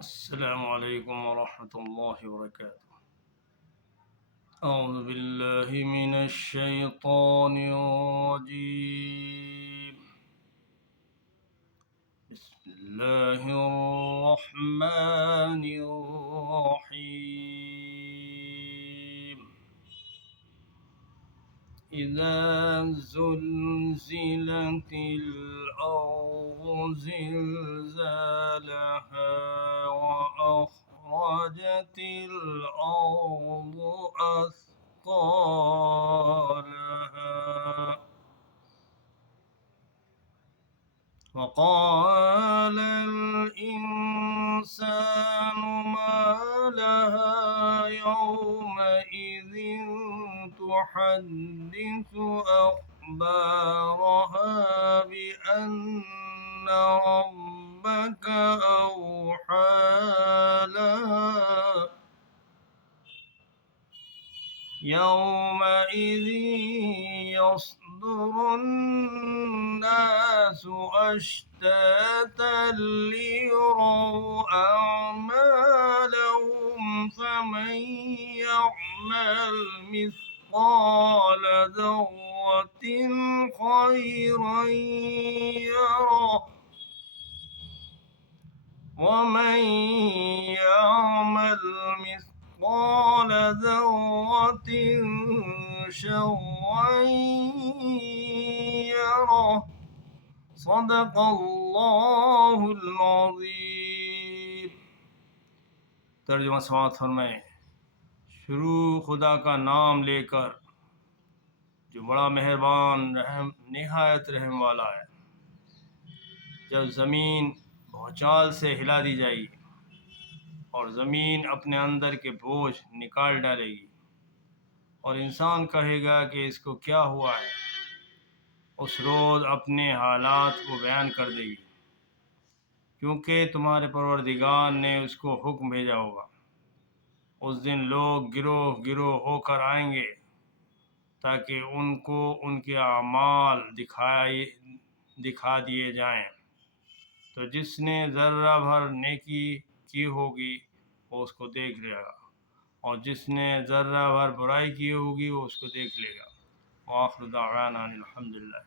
السلام عليكم ورحمة الله وبركاته. أعوذ بالله من الشيطان الرجيم. بسم الله الرحمن الرحيم. إذا زلزلت الأرض زلزالها وأخرجت الأرض أثقالها وقال الإنسان ما لها يومئذ تحدث أخبارها بأن ربك أوحى لها يومئذ يصدر الناس أشتاتا ليروا أعمالهم فمن يعمل مثقال ذرة خيرا يره ومن يعمل مثقال ذرة شرا يره صدق الله العظीम। तर्जुमा समाअत फरमाएं। शुरू खुदा का नाम लेकर जो बड़ा मेहरबान रहम निहायत रहम वाला है। जब ज़मीन भूचाल से हिला दी जाएगी और ज़मीन अपने अंदर के बोझ निकाल डालेगी और इंसान कहेगा कि इसको क्या हुआ है, उस रोज़ अपने हालात को बयान कर देगी, क्योंकि तुम्हारे परवरदिगार ने उसको हुक्म भेजा होगा। उस दिन लोग गिरोह गिरोह होकर आएंगे ताकि उनको उनके अमाल दिखा दिए जाएं। तो जिसने ज़र्रा भर नेकी की होगी वो उसको देख लेगा और जिसने ज़र्रा भर बुराई की होगी वो उसको देख लेगा। आखिर दावाना अनिल हम्दुलिल्लाह।